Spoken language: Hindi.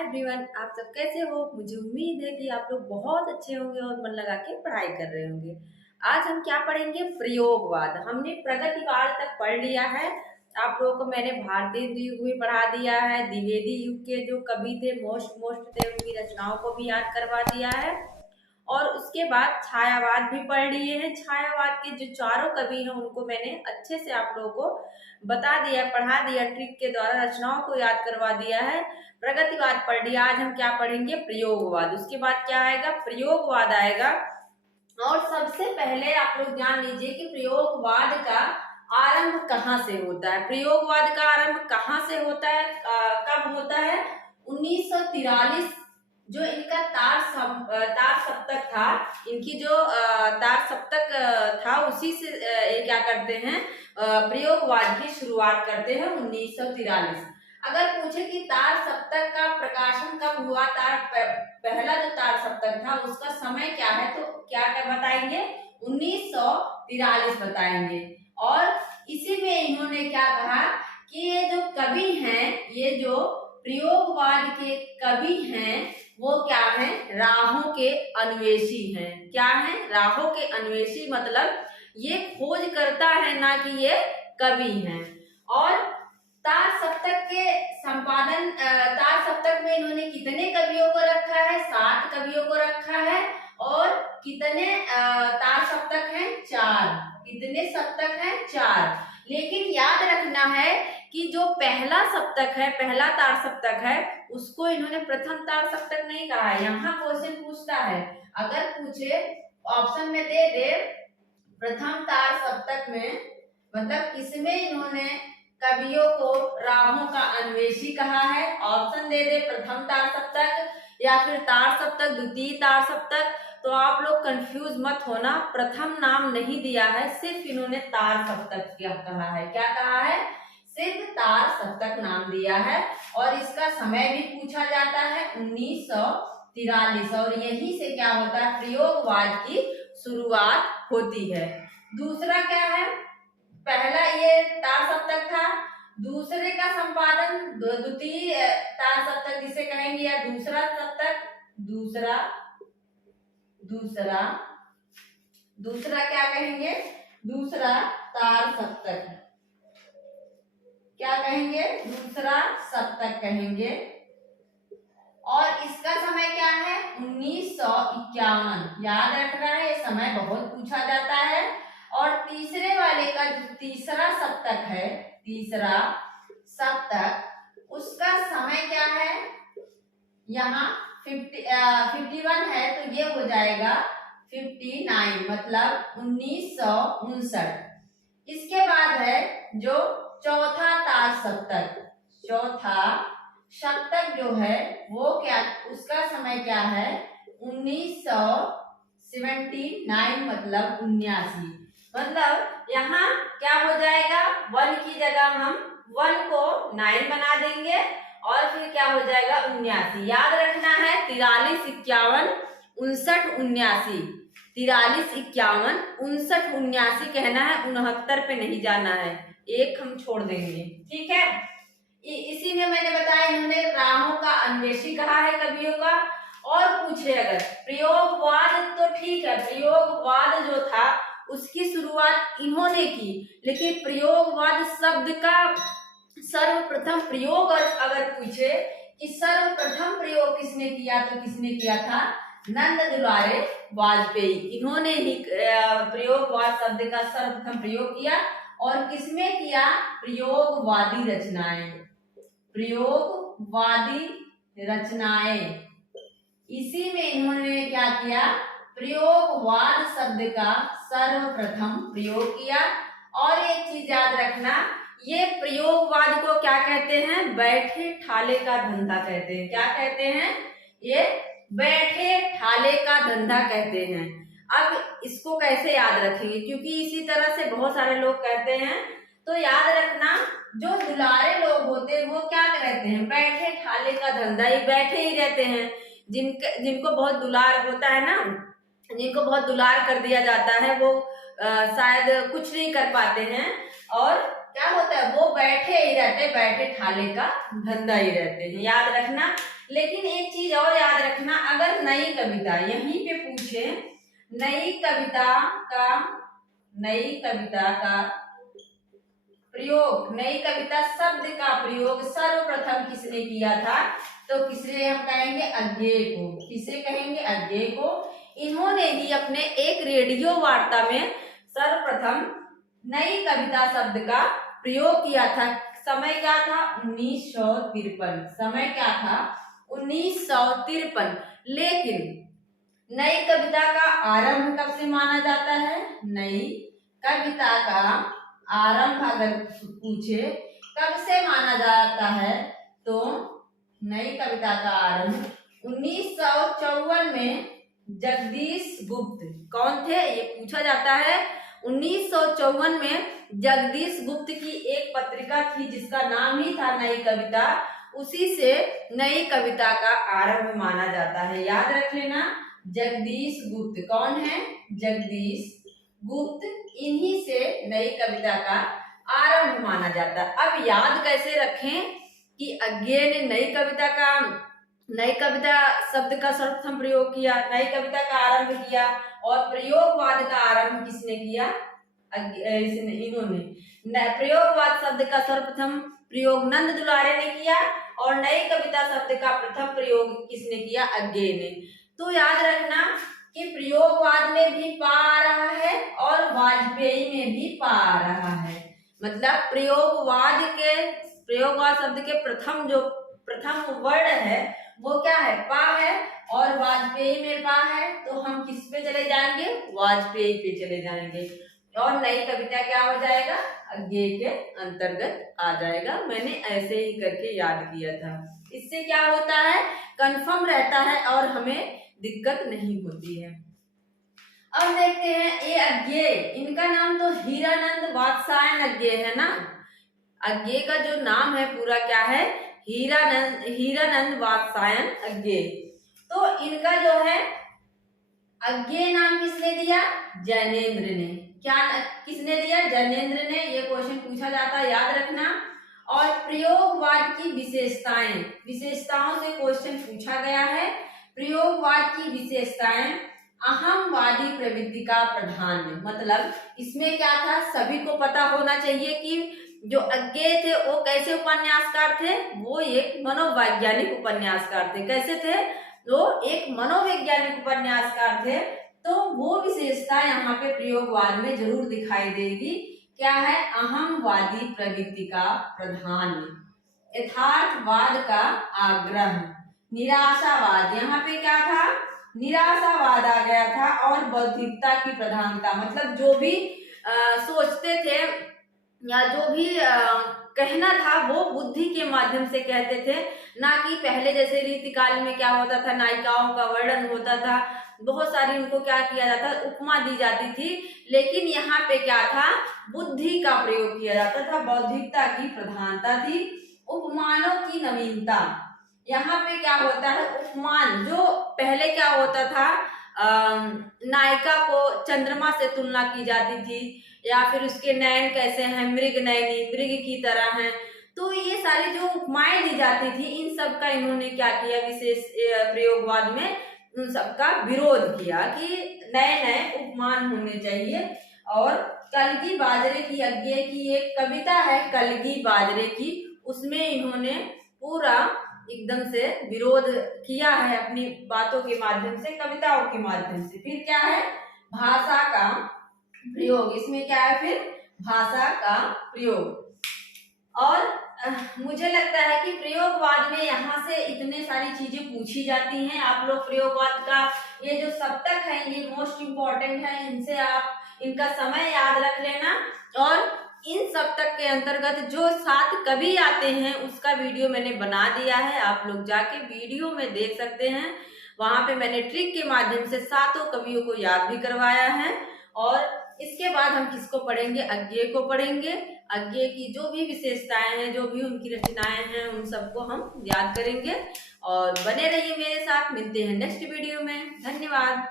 हाय एवरीवन, आप सब कैसे हो? मुझे उम्मीद है कि आप लोग बहुत अच्छे होंगे और मन लगा के पढ़ाई कर रहे होंगे। आज हम क्या पढ़ेंगे? प्रयोगवाद। हमने प्रगतिवाद तक पढ़ लिया है। आप लोगों को मैंने भारतीय युग भी पढ़ा दिया है, द्विवेदी युग के जो कवि थे, मोस्ट थे, उनकी रचनाओं को भी याद करवा दिया है। और उसके बाद छायावाद भी पढ़ लिए हैं। छायावाद के जो चारों कवि हैं उनको मैंने अच्छे से आप लोगों को बता दिया, पढ़ा दिया, ट्रिक के द्वारा रचनाओं को याद करवा दिया है। प्रगतिवाद पढ़ लिया। आज हम क्या पढ़ेंगे? प्रयोगवाद। उसके बाद क्या आएगा? प्रयोगवाद आएगा। और सबसे पहले आप लोग जान लीजिए कि प्रयोगवाद का आरंभ कहाँ से होता है। प्रयोगवाद का आरंभ कहाँ से होता है, कब होता है? 1943। जो इनका तार सप्तक था, इनकी जो तार सप्तक था, उसी से ये क्या करते हैं, प्रयोगवाद की शुरुआत करते हैं 1943। अगर पूछे कि तार सप्तक का प्रकाशन कब हुआ, पहला जो तार सप्तक था उसका समय क्या है, तो क्या क्या बताएंगे? 1943 बताएंगे। और इसी में इन्होंने क्या कहा कि ये जो कवि हैं, ये जो प्रयोगवाद के कवि हैं, वो क्या है? राहों के अन्वेषी हैं। क्या है? राहों के अन्वेषी, मतलब ये खोज करता है, ना कि ये कवि हैं। और तार सप्तक के संपादन, तार सप्तक में इन्होंने कितने कवियों को रखा है? 7 कवियों को रखा है। और कितने तार सप्तक हैं? 4। कितने सप्तक हैं? 4। लेकिन याद रखना है कि जो पहला सप्तक है, पहला तार सप्तक है, उसको इन्होंने प्रथम तार सप्तक नहीं कहा है। यहाँ क्वेश्चन पूछता है, अगर पूछे ऑप्शन में दे प्रथम तार सप्तक में, मतलब किसमें इन्होंने कवियों को राहों का अन्वेषी कहा है, ऑप्शन दे प्रथम तार सप्तक या फिर तार सप्तक, द्वितीय तार सप्तक, तो आप लोग कंफ्यूज मत होना। प्रथम नाम नहीं दिया है, सिर्फ इन्होंने तार सप्तक क्या कहा है? क्या कहा है? सिर्फ तार सप्तक नाम दिया है। और इसका समय भी पूछा जाता है 1943। और यहीं से क्या होता है? प्रयोगवाद की शुरुआत होती है। दूसरा क्या है? पहला ये तार सप्तक था, दूसरे का संपादन द्वितीय तार सप्तक जिसे कहेंगे, या दूसरा सप्तक, दूसरा क्या कहेंगे? दूसरा तार सप्तक। क्या कहेंगे? दूसरा सप्तक कहेंगे। और इसका समय क्या है? 1951। याद रखना है, ये समय बहुत पूछा जाता है। और तीसरे वाले का जो तीसरा सप्तक है, तीसरा सप्तक, उसका समय क्या है? यहाँ 51 है, तो ये हो जाएगा 59, मतलब 1959। इसके बाद है जो चौथा तार सप्तक। चौथा सप्तक जो है वो क्या, उसका समय क्या है? 1979, मतलब 79। मतलब यहाँ क्या हो जाएगा? 1 की जगह हम 1 को 9 बना देंगे और फिर क्या हो जाएगा? 79। याद रखना है 43, 51, 59, 79। 43, 51, 59, 79 कहना है, 69 पे नहीं जाना है, एक हम छोड़ देंगे। ठीक है। इसी में मैंने बताया इन्होंने राहों का अन्वेषी कहा है कवियों का। और पूछे अगर प्रयोगवाद, तो ठीक है, प्रयोगवाद जो था उसकी शुरुआत इन्होंने की, लेकिन प्रयोगवाद शब्द का सर्वप्रथम प्रयोग अगर पूछे कि सर्वप्रथम प्रयोग किसने किया, तो किसने किया था? नंद दुलारे वाजपेयी। इन्होंने ही प्रयोगवाद शब्द का सर्वप्रथम प्रयोग किया। और किसमें किया? प्रयोगवादी रचनाएं। प्रयोगवादी रचनाएं, इसी में इन्होंने क्या किया? प्रयोगवाद शब्द का सर्वप्रथम प्रयोग किया। और एक चीज याद रखना, ये प्रयोगवाद को क्या कहते हैं? बैठे ठाले का धंधा कहते हैं। क्या कहते हैं? ये बैठे ठाले का धंधा कहते हैं। अब इसको कैसे याद रखेंगे, क्योंकि इसी तरह से बहुत सारे लोग कहते हैं, तो याद रखना जो दुलारे लोग होते हैं वो क्या रहते हैं? बैठे ठाले का धंधा, ही बैठे ही रहते हैं। जिनको बहुत दुलार होता है ना, जिनको बहुत दुलार कर दिया जाता है, वो शायद कुछ नहीं कर पाते हैं। और क्या होता है? वो बैठे ही रहते, बैठे ठाले का धंधा ही रहते हैं। याद रखना। लेकिन नई कविता, यहीं पे पूछे नई कविता का प्रयोग, नई कविता शब्द का प्रयोग सर्वप्रथम किसने किया था? तो किसने हम कहेंगे? अज्ञेय को। किसे कहेंगे? अज्ञेय को। इन्होंने ही अपने एक रेडियो वार्ता में सर्वप्रथम नई कविता शब्द का प्रयोग किया था। समय क्या था? 1953। समय क्या था? 1953। लेकिन नई कविता का आरंभ कब से माना जाता है? नई कविता का आरंभ अगर पूछे कब से माना जाता है तो नई कविता का आरंभ 1954 में जगदीश गुप्त, कौन थे ये पूछा जाता है। 1954 में जगदीश गुप्त की एक पत्रिका थी जिसका नाम ही था नई कविता, उसी से नई कविता का आरंभ माना जाता है। याद रख लेना, जगदीश गुप्त कौन है? जगदीश गुप्त, इन्हीं से नई कविता का आरंभ माना जाता है। अब याद कैसे रखें कि अज्ञेय ने नई कविता शब्द का सर्वप्रथम प्रयोग किया, नई कविता का आरंभ किया, और प्रयोगवाद का आरंभ किसने किया? इन्होंने। प्रयोगवाद शब्द का सर्वप्रथम प्रयोग नंद दुलारे ने किया और नई कविता शब्द का प्रथम प्रयोग किसने किया? अज्ञेय ने। तो याद रखना कि प्रयोगवाद में भी पा आ रहा है और वाजपेयी में भी पा आ रहा है। मतलब प्रयोगवाद शब्द के प्रथम वर्ड है वो क्या है? पा है, और वाजपेयी में पा है, तो हम किस पे चले जाएंगे? वाजपेयी पे चले जाएंगे, और नई कविता क्या हो जाएगा? अज्ञेय के अंतर्गत आ जाएगा। मैंने ऐसे ही करके याद किया था। इससे क्या होता है? कंफर्म रहता है और हमें दिक्कत नहीं होती है। अब देखते हैं ये अज्ञेय, इनका नाम तो हीरानंद वात्सायन अज्ञेय है ना। अज्ञेय का जो नाम है पूरा क्या है? हीरानंद वात्सायन अज्ञेय। तो इनका जो है अज्ञेय नाम किसने दिया? जैनेन्द्र ने। क्या किसने दिया? जैनेन्द्र ने। ये क्वेश्चन पूछा जाता है, याद रखना। और प्रयोगवाद की विशेषताओं से क्वेश्चन पूछा गया है। प्रयोगवाद की विशेषताएं अहमवादी प्रवृत्ति का प्राधान्य, मतलब इसमें क्या था? सभी को पता होना चाहिए कि जो अज्ञेय थे वो कैसे उपन्यासकार थे? वो एक मनोवैज्ञानिक उपन्यासकार थे। कैसे थे? वो एक मनोवैज्ञानिक उपन्यासकार थे। तो वो विशेषता यहाँ पे प्रयोगवाद में जरूर दिखाई देगी। क्या है? अहमवादी प्रवृत्ति का प्राधान्य, यथार्थवाद का आग्रह, निराशावाद, यहाँ पे क्या था? निराशावाद आ गया था, और बौद्धिकता की प्रधानता, मतलब जो भी सोचते थे या जो भी कहना था वो बुद्धि के माध्यम से कहते थे, ना कि पहले जैसे रीतिकाल में क्या होता था, नायिकाओं का वर्णन होता था, बहुत सारी उनको क्या किया जाता, उपमा दी जाती थी। लेकिन यहाँ पे क्या था? बुद्धि का प्रयोग किया जाता था, बौद्धिकता की प्रधानता थी, उपमानों की नवीनता। यहाँ पे क्या होता है? उपमान, जो पहले क्या होता था, नायिका को चंद्रमा से तुलना की जाती थी, या फिर उसके नयन कैसे हैं, मृग नयनी, मृग की तरह हैं। तो ये सारी जो उपमाएं दी जाती थी, इन सब का इन्होंने क्या किया? विशेष प्रयोगवाद में उन सबका विरोध किया कि नए नए उपमान होने चाहिए। और कलगी बाजरे की अज्ञेय की एक कविता है, कलगी बाजरे की, उसमें इन्होंने पूरा एकदम से विरोध किया है अपनी बातों के माध्यम से, कविताओं के माध्यम से। फिर क्या है? भाषा का प्रयोग, इसमें क्या है? फिर भाषा का प्रयोग। और मुझे लगता है कि प्रयोगवाद में यहाँ से इतने सारी चीजें पूछी जाती हैं। आप लोग प्रयोगवाद का ये जो सप्तक है ये मोस्ट इम्पोर्टेंट है, इनसे आप इनका समय याद रख लेना। और इन सप्तक के अंतर्गत जो 7 कवि आते हैं उसका वीडियो मैंने बना दिया है, आप लोग जाके वीडियो में देख सकते हैं। वहां पे मैंने ट्रिक के माध्यम से 7 कवियों को याद भी करवाया है। और इसके बाद हम किसको पढ़ेंगे? अज्ञेय को पढ़ेंगे। अज्ञेय की जो भी विशेषताएं हैं, जो भी उनकी रचनाएं हैं, उन सबको हम याद करेंगे। और बने रहिए मेरे साथ, मिलते हैं नेक्स्ट वीडियो में। धन्यवाद।